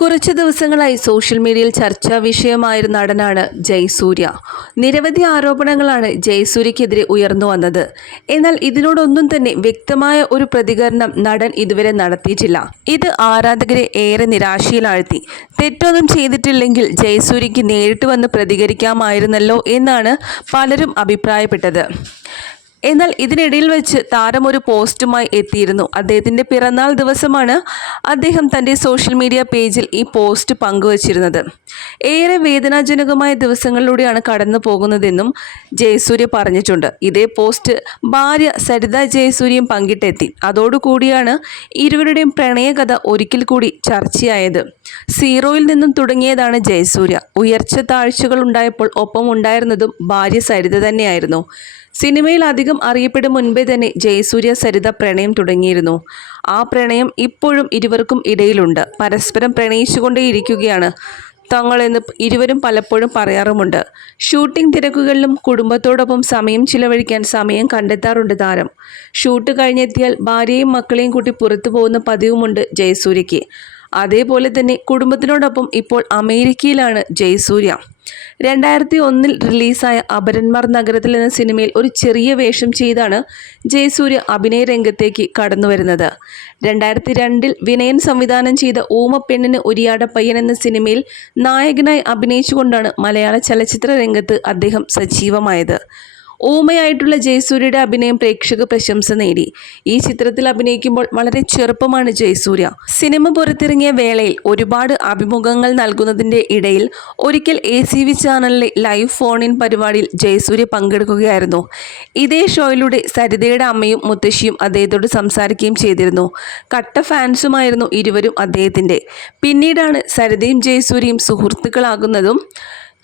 കുറച്ച് ദിവസങ്ങളായി സോഷ്യൽ മീഡിയയിൽ ചർച്ചാ വിഷയമായ ഒരു നടനാണ് ജയസൂര്യ. നിരവധി ആരോപണങ്ങളാണ് ജയസൂര്യക്കെതിരെ ഉയർന്നു വന്നത്. എന്നാൽ ഇതിനോടൊന്നും തന്നെ വ്യക്തമായ ഒരു പ്രതികരണം നടൻ ഇതുവരെ നടത്തിയിട്ടില്ല. ഇത് ആരാധകരെ ഏറെ നിരാശയിലാഴ്ത്തി. തെറ്റൊന്നും ചെയ്തിട്ടില്ലെങ്കിൽ ജയസൂര്യയ്ക്ക് നേരിട്ട് വന്ന് പ്രതികരിക്കാമായിരുന്നല്ലോ എന്നാണ് പലരും അഭിപ്രായപ്പെട്ടത്. എന്നാൽ ഇതിനിടയിൽ വെച്ച് താരം ഒരു പോസ്റ്റുമായി എത്തിയിരുന്നു. അദ്ദേഹത്തിന്റെ പിറന്നാൾ ദിവസമാണ് അദ്ദേഹം തന്റെ സോഷ്യൽ മീഡിയ പേജിൽ ഈ പോസ്റ്റ് പങ്കുവച്ചിരുന്നത്. ഏറെ വേദനാജനകമായ ദിവസങ്ങളിലൂടെയാണ് കടന്നു പോകുന്നതെന്നും ജയസൂര്യ പറഞ്ഞിട്ടുണ്ട്. ഇതേ പോസ്റ്റ് ഭാര്യ സരിത ജയസൂര്യയും പങ്കിട്ടെത്തി. അതോടുകൂടിയാണ് ഇരുവരുടെയും പ്രണയകഥ ഒരിക്കൽ കൂടി ചർച്ചയായത്. സീറോയിൽ നിന്നും തുടങ്ങിയതാണ് ജയസൂര്യ. ഉയർച്ച താഴ്ചകൾ ഉണ്ടായപ്പോൾ ഒപ്പം ഉണ്ടായിരുന്നതും ഭാര്യ സരിത തന്നെയായിരുന്നു. സിനിമയിൽ അധികം അറിയപ്പെടും മുൻപേ തന്നെ ജയസൂര്യ സരിത പ്രണയം തുടങ്ങിയിരുന്നു. ആ പ്രണയം ഇപ്പോഴും ഇരുവർക്കും ഇടയിലുണ്ട്. പരസ്പരം പ്രണയിച്ചുകൊണ്ടേയിരിക്കുകയാണ് തങ്ങളെന്ന് ഇരുവരും പലപ്പോഴും പറയാറുമുണ്ട്. ഷൂട്ടിംഗ് തിരക്കുകളിലും കുടുംബത്തോടൊപ്പം സമയം ചിലവഴിക്കാൻ സമയം കണ്ടെത്താറുണ്ട് താരം. ഷൂട്ട് കഴിഞ്ഞെത്തിയാൽ ഭാര്യയും മക്കളെയും കൂട്ടി പുറത്തു പോകുന്ന പതിവുമുണ്ട് ജയസൂര്യയ്ക്ക്. അതേപോലെ തന്നെ കുടുംബത്തിനോടൊപ്പം ഇപ്പോൾ അമേരിക്കയിലാണ് ജയസൂര്യ രണ്ടായിരത്തി ഒന്നിൽ റിലീസായ അപരന്മാർ നഗരത്തിൽ എന്ന സിനിമയിൽ ഒരു ചെറിയ വേഷം ചെയ്താണ് ജയസൂര്യ അഭിനയ രംഗത്തേക്ക് കടന്നു വരുന്നത്. രണ്ടായിരത്തി രണ്ടിൽ വിനയൻ സംവിധാനം ചെയ്ത ഓമപ്പെണ്ണിന് ഒരിയാട പയ്യൻ എന്ന സിനിമയിൽ നായകനായി അഭിനയിച്ചുകൊണ്ടാണ് മലയാള ചലച്ചിത്ര രംഗത്ത് അദ്ദേഹം സജീവമായത്. ഊമയായിട്ടുള്ള ജയസൂര്യയുടെ അഭിനയം പ്രേക്ഷക പ്രശംസ നേടി. ഈ ചിത്രത്തിൽ അഭിനയിക്കുമ്പോൾ വളരെ ചെറുപ്പമാണ് ജയസൂര്യ. സിനിമ പുറത്തിറങ്ങിയ വേളയിൽ ഒരുപാട് അഭിമുഖങ്ങൾ നൽകുന്നതിന്റെ ഇടയിൽ ഒരിക്കൽ എ സി വി ചാനലിലെ ലൈവ് ഫോൺ ഇൻ പരിപാടിയിൽ ജയസൂര്യ പങ്കെടുക്കുകയായിരുന്നു. ഇതേ ഷോയിലൂടെ സരിതയുടെ അമ്മയും മുത്തശ്ശിയും അദ്ദേഹത്തോട് സംസാരിക്കുകയും ചെയ്തിരുന്നു. കട്ട ഫാൻസുമായിരുന്നു ഇരുവരും അദ്ദേഹത്തിന്റെ. പിന്നീടാണ് സരിതയും ജയസൂര്യയും സുഹൃത്തുക്കളാകുന്നതും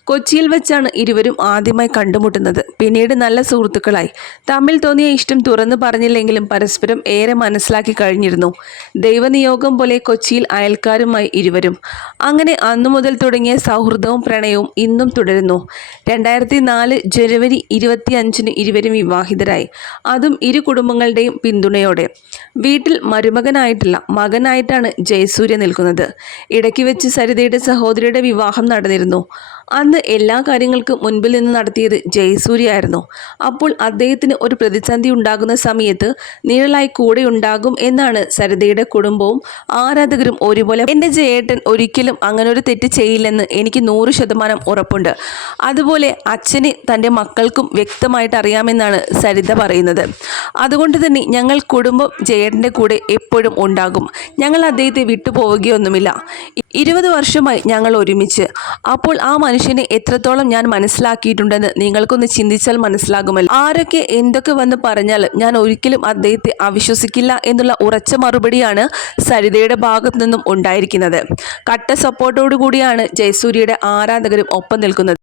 കൊച്ചിയിൽ വെച്ചാണ് ഇരുവരും ആദ്യമായി കണ്ടുമുട്ടുന്നത്. പിന്നീട് നല്ല സുഹൃത്തുക്കളായി. തമ്മിൽ തോന്നിയ ഇഷ്ടം തുറന്നു പറഞ്ഞില്ലെങ്കിലും പരസ്പരം ഏറെ മനസ്സിലാക്കി കഴിഞ്ഞിരുന്നു. ദൈവനിയോഗം പോലെ കൊച്ചിയിൽ അയൽക്കാരുമായി ഇരുവരും. അങ്ങനെ അന്നു മുതൽ തുടങ്ങിയ സൗഹൃദവും പ്രണയവും ഇന്നും തുടരുന്നു. രണ്ടായിരത്തി നാല് ജനുവരി ഇരുപത്തി അഞ്ചിന് ഇരുവരും വിവാഹിതരായി. അതും ഇരു കുടുംബങ്ങളുടെയും പിന്തുണയോടെ. വീട്ടിൽ മരുമകനായിട്ടില്ല മകനായിട്ടാണ് ജയസൂര്യ നിൽക്കുന്നത്. ഇടയ്ക്ക് വെച്ച് സരിതയുടെ സഹോദരിയുടെ വിവാഹം നടന്നിരുന്നു. അന്ന് എല്ലാ കാര്യങ്ങൾക്കും മുൻപിൽ നിന്ന് നടത്തിയത് ജയസൂര്യ ആയിരുന്നു. അപ്പോൾ അദ്ദേഹത്തിന് ഒരു പ്രതിസന്ധി ഉണ്ടാകുന്ന സമയത്ത് നിഴലായി കൂടെ ഉണ്ടാകും എന്നാണ് സരിതയുടെ കുടുംബവും ആരാധകരും ഒരുപോലെ. എന്റെ ജയേട്ടൻ ഒരിക്കലും അങ്ങനെ ഒരു തെറ്റ് ചെയ്യില്ലെന്ന് എനിക്ക് നൂറ് ശതമാനം ഉറപ്പുണ്ട്. അതുപോലെ അച്ഛന് തന്റെ മക്കൾക്കും വ്യക്തമായിട്ട് അറിയാമെന്നാണ് സരിത പറയുന്നത്. അതുകൊണ്ട് തന്നെ ഞങ്ങൾ കുടുംബം ജയേട്ടന്റെ കൂടെ എപ്പോഴും ഉണ്ടാകും. ഞങ്ങൾ അദ്ദേഹത്തെ വിട്ടുപോവുകയൊന്നുമില്ല. ഇരുപത് വർഷമായി ഞങ്ങൾ ഒരുമിച്ച്. അപ്പോൾ ആ മനുഷ്യനെ എത്രത്തോളം ഞാൻ മനസ്സിലാക്കിയിട്ടുണ്ടെന്ന് നിങ്ങൾക്കൊന്ന് ചിന്തിച്ചാൽ മനസ്സിലാകുമല്ലോ. ആരൊക്കെ എന്തൊക്കെ വന്ന് പറഞ്ഞാലും ഞാൻ ഒരിക്കലും അദ്ദേഹത്തെ അവിശ്വസിക്കില്ല എന്നുള്ള ഉറച്ച മറുപടിയാണ് സരിതയുടെ ഭാഗത്തു നിന്നും ഉണ്ടായിരിക്കുന്നത്. കട്ട സപ്പോർട്ടോടു കൂടിയാണ് ജയസൂര്യയുടെ ആരാധകരും ഒപ്പം നിൽക്കുന്നത്.